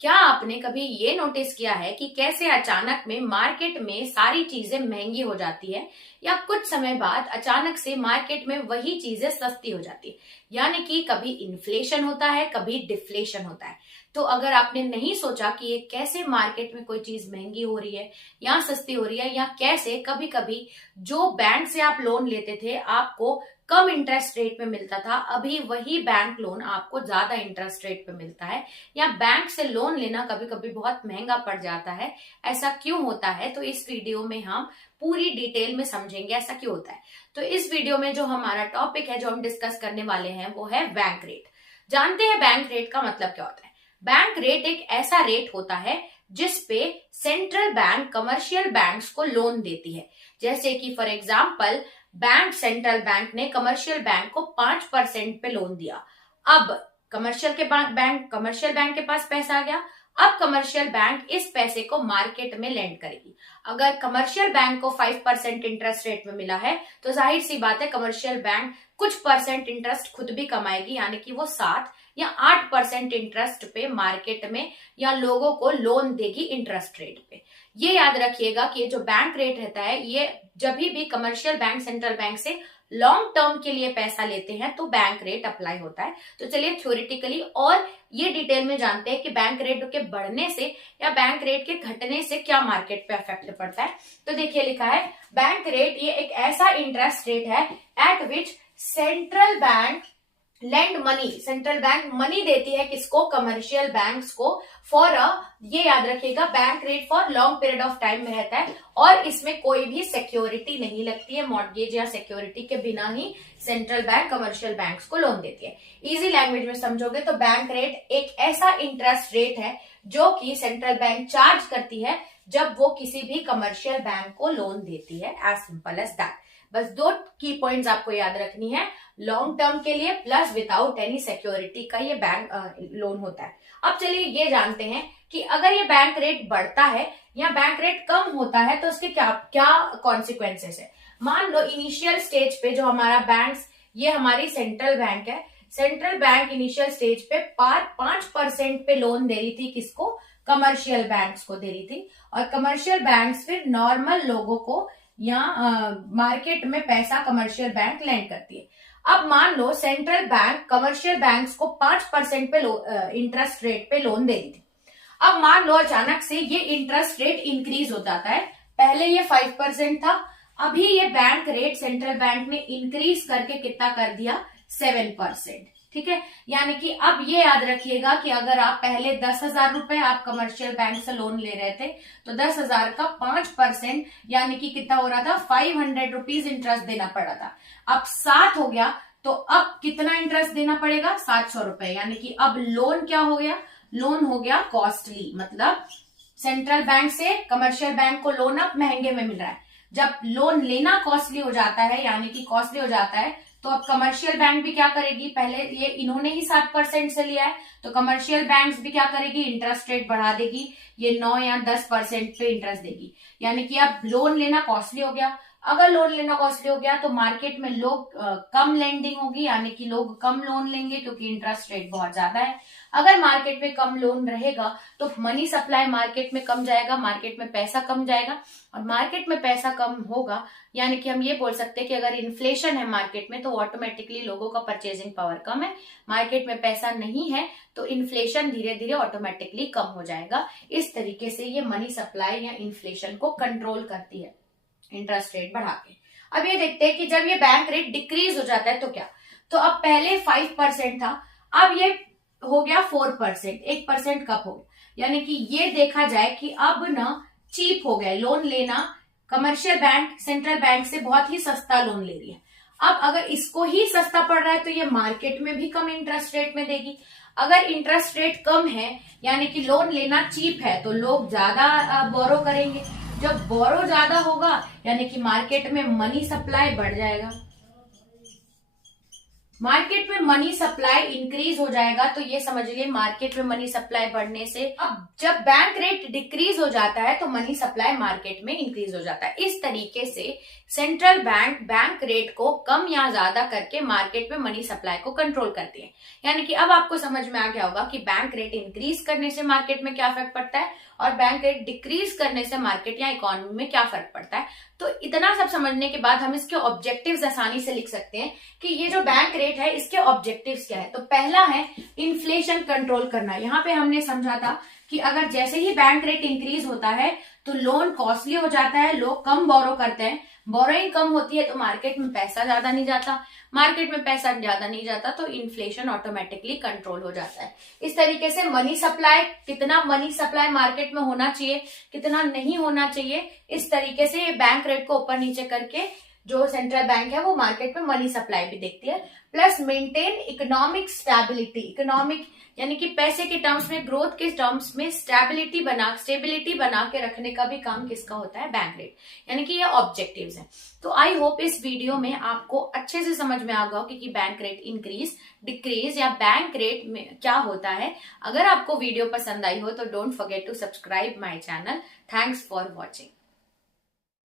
क्या आपने कभी ये नोटिस किया है कि कैसे अचानक में मार्केट में सारी चीजें महंगी हो जाती है या कुछ समय बाद अचानक से मार्केट में वही चीजें सस्ती हो जाती है। यानी कि कभी इन्फ्लेशन होता है, कभी डिफ्लेशन होता है। तो अगर आपने नहीं सोचा कि ये कैसे मार्केट में कोई चीज महंगी हो रही है या सस्ती हो रही है, या कैसे कभी कभी जो बैंक से आप लोन लेते थे आपको कम इंटरेस्ट रेट में मिलता था, अभी वही बैंक लोन आपको ज्यादा इंटरेस्ट रेट पे मिलता है, या बैंक से लोन लेना कभी कभी बहुत महंगा पड़ जाता है। ऐसा क्यों होता है? तो इस वीडियो में हम पूरी डिटेल में समझेंगे ऐसा क्यों होता है। तो इस वीडियो में जो हमारा टॉपिक है, जो हम डिस्कस करने वाले हैं, वो है बैंक रेट। जानते हैं बैंक रेट का मतलब क्या होता है? बैंक रेट एक ऐसा रेट होता है जिसपे सेंट्रल बैंक कमर्शियल बैंक्स को लोन देती है। जैसे कि फॉर एग्जाम्पल सेंट्रल बैंक ने कमर्शियल बैंक को 5% पे लोन दिया। अब कमर्शियल बैंक के पास पैसा आ गया। अब कमर्शियल बैंक इस पैसे को मार्केट में लेंड करेगी। अगर कमर्शियल बैंक को 5% इंटरेस्ट रेट में मिला है तो जाहिर सी बात है कमर्शियल बैंक कुछ परसेंट इंटरेस्ट खुद भी कमाएगी, यानी कि वो 7 या 8% इंटरेस्ट पे मार्केट में या लोगों को लोन देगी इंटरेस्ट रेट पे। ये याद रखिएगा कि ये जो बैंक रेट रहता है, ये जब भी कमर्शियल बैंक सेंट्रल बैंक से लॉन्ग टर्म के लिए पैसा लेते हैं तो बैंक रेट अप्लाई होता है। तो चलिए थ्योरेटिकली और ये डिटेल में जानते हैं कि बैंक रेट के बढ़ने से या बैंक रेट के घटने से क्या मार्केट पे इफेक्ट पड़ता है। तो देखिए लिखा है बैंक रेट, ये एक ऐसा इंटरेस्ट रेट है eight which central bank money देती है किसको? कमर्शियल बैंक्स को फॉर ये याद रखिएगा bank rate for long period of time में रहता है और इसमें कोई भी सिक्योरिटी नहीं लगती है। मॉर्गेज या सिक्योरिटी के बिना ही सेंट्रल बैंक कमर्शियल बैंक्स को लोन देती है। इजी लैंग्वेज में समझोगे तो बैंक रेट एक ऐसा इंटरेस्ट रेट है जो कि सेंट्रल बैंक चार्ज करती है जब वो किसी भी कमर्शियल बैंक को लोन देती है। As simple as that. बस 2 की पॉइंट्स आपको याद रखनी है, लॉन्ग टर्म के लिए प्लस विदाउट एनी सिक्योरिटी का ये बैंक लोन होता है। अब चलिए ये जानते हैं कि अगर ये बैंक रेट बढ़ता है या बैंक रेट कम होता है तो उसके क्या क्या कॉन्सिक्वेंसेस है। मान लो इनिशियल स्टेज पे जो हमारा बैंक्स, ये हमारी सेंट्रल बैंक है, सेंट्रल बैंक इनिशियल स्टेज पे 5% पे लोन दे रही थी किसको? कमर्शियल बैंक्स को दे रही थी। और कमर्शियल बैंक्स फिर नॉर्मल लोगों को या मार्केट में पैसा कमर्शियल बैंक लैंड करती है। अब मान लो सेंट्रल बैंक कमर्शियल बैंक्स को 5% पे इंटरेस्ट रेट पे लोन दे रही थी। अब मान लो अचानक से ये इंटरेस्ट रेट इंक्रीज हो जाता है। पहले ये 5% था, अभी ये बैंक रेट सेंट्रल बैंक ने इंक्रीज करके कितना कर दिया? 7%। ठीक है, यानी कि अब ये याद रखिएगा कि अगर आप पहले 10,000 रुपए आप कमर्शियल बैंक से लोन ले रहे थे तो 10,000 का 5% यानी कि कितना हो रहा था? 500 रुपीज इंटरेस्ट देना पड़ा था। अब 7 हो गया तो अब कितना इंटरेस्ट देना पड़ेगा? 700 रुपए। यानी कि अब लोन क्या हो गया? लोन हो गया कॉस्टली। मतलब सेंट्रल बैंक से कमर्शियल बैंक को लोन अब महंगे में मिल रहा है। जब लोन लेना कॉस्टली हो जाता है, यानी कि कॉस्टली हो जाता है, तो अब कमर्शियल बैंक भी क्या करेगी? पहले ये इन्होंने ही 7% से लिया है तो कमर्शियल बैंक्स भी क्या करेगी? इंटरेस्ट रेट बढ़ा देगी, ये 9 या 10% पे इंटरेस्ट देगी। यानी कि अब लोन लेना कॉस्टली हो गया। अगर लोन लेना कॉस्टली हो गया तो मार्केट में लोग कम लेंडिंग होगी, यानी कि लोग कम लोन लेंगे क्योंकि इंटरेस्ट रेट बहुत ज्यादा है। अगर मार्केट में कम लोन रहेगा तो मनी सप्लाई मार्केट में कम जाएगा, मार्केट में पैसा कम जाएगा। और मार्केट में पैसा कम होगा यानी कि हम ये बोल सकते हैं कि अगर इन्फ्लेशन है मार्केट में तो ऑटोमेटिकली लोगों का परचेजिंग पावर कम है। मार्केट में पैसा नहीं है तो इन्फ्लेशन धीरे धीरे ऑटोमेटिकली कम हो जाएगा। इस तरीके से ये मनी सप्लाई या इन्फ्लेशन को कंट्रोल करती है इंटरेस्ट रेट बढ़ा के। अब ये देखते हैं कि जब ये बैंक रेट डिक्रीज हो जाता है तो क्या? तो अब पहले 5% था, अब ये हो गया 4%, 1% कम हो गया। यानी कि ये देखा जाए कि अब ना चीप हो गया लोन लेना। कमर्शियल बैंक सेंट्रल बैंक से बहुत ही सस्ता लोन ले रही है। अब अगर इसको ही सस्ता पड़ रहा है तो ये मार्केट में भी कम इंटरेस्ट रेट में देगी। अगर इंटरेस्ट रेट कम है यानी कि लोन लेना चीप है तो लोग ज्यादा बोरो करेंगे। जब बोरो ज्यादा होगा यानी कि मार्केट में मनी सप्लाई बढ़ जाएगा। मार्केट में मनी सप्लाई इंक्रीज हो जाएगा, तो ये समझ लीजिए मार्केट में मनी सप्लाई बढ़ने से अब जब बैंक रेट डिक्रीज हो जाता है तो मनी सप्लाई मार्केट में इंक्रीज हो जाता है। इस तरीके से सेंट्रल बैंक रेट को कम या ज्यादा करके मार्केट में मनी सप्लाई को कंट्रोल करती है। यानी कि अब आपको समझ में आ गया होगा कि बैंक रेट इंक्रीज करने से मार्केट में क्या फर्क पड़ता है और बैंक रेट डिक्रीज करने से मार्केट या इकोनॉमी में क्या फर्क पड़ता है। तो इतना सब समझने के बाद हम इसके ऑब्जेक्टिव्स आसानी से लिख सकते हैं कि ये जो बैंक रेट है इसके ऑब्जेक्टिव्स क्या है। तो पहला है इन्फ्लेशन कंट्रोल करना। यहाँ पे हमने समझा था कि अगर जैसे ही बैंक रेट इंक्रीज होता है तो लोन कॉस्टली हो जाता है, लोग कम बोरो करते हैं, बोरोइंग कम होती है तो मार्केट में पैसा ज्यादा नहीं जाता, मार्केट में पैसा ज्यादा नहीं जाता तो इन्फ्लेशन ऑटोमेटिकली कंट्रोल हो जाता है। इस तरीके से मनी सप्लाई, कितना मनी सप्लाई मार्केट में होना चाहिए, कितना नहीं होना चाहिए, इस तरीके से बैंक रेट को ऊपर नीचे करके जो सेंट्रल बैंक है वो मार्केट में मनी सप्लाई भी देखती है। Plus maintain economic stability, economic यानी कि पैसे के टर्म्स में, ग्रोथ के टर्म्स में स्टेबिलिटी बना के रखने का भी काम किसका होता है, बैंक रेट। यानी कि ये ऑब्जेक्टिव्स हैं। तो आई होप इस वीडियो में आपको अच्छे से समझ में आ गया कि बैंक रेट इंक्रीज डिक्रीज या बैंक रेट में क्या होता है। अगर आपको वीडियो पसंद आई हो तो don't forget to subscribe my channel. Thanks for watching.